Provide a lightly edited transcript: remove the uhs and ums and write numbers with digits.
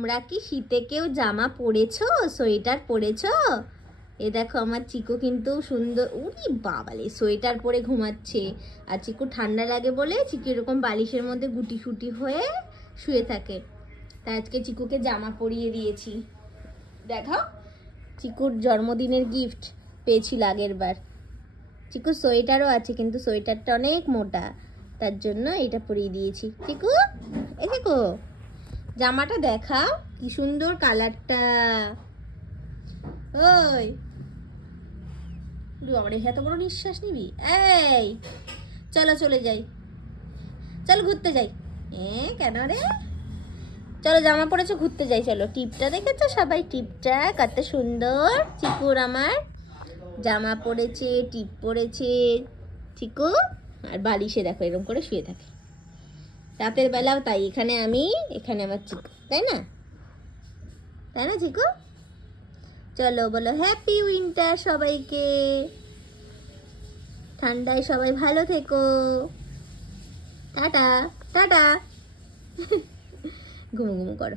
তোমরা কি শীতে কেউ জামা পরেছো, সোয়েটার পরেছো? এ দেখো আমার চিকু কিন্তু সুন্দর, উরি বাবালে সোয়েটার পরে ঘুমাচ্ছে। আর চিকু ঠান্ডা লাগে বলে চিকু এরকম বালিশের মধ্যে গুটি সুটি হয়ে শুয়ে থাকে। তাই আজকে চিকুকে জামা পরিয়ে দিয়েছি। দেখাও, চিকুর জন্মদিনের গিফট পেয়েছিল আগের বার। চিকুর সোয়েটারও আছে কিন্তু সোয়েটারটা অনেক মোটা, তার জন্য এটা পরিয়ে দিয়েছি। চিকু, এ চিকু, জামাটা দেখাও, কি সুন্দর কালারটা। ওই বাবারে, এত বড় নিঃশ্বাস নিবি? এই চলো চলে যাই, চলো ঘুরতে যাই। কেন রে? চলো, জামা পরেছো, ঘুরতে যাই চলো। টিপটা দেখেছো সবাই? টিপটা কত সুন্দর। চিকুর আমার জামা পরেছে, টিপ পরেছে চিকু। আর বালিশে দেখো এরকম করে শুয়ে থাকে রাতের বেলাও তাই। এখানে আমি, এখানে আমার চিকু, তাই না? তাই না চিকু? চলো বলো হ্যাপি উইন্টার সবাইকে। ঠান্ডায় সবাই ভালো থেকো। Tata tata. ঘুমু ঘুমু করো।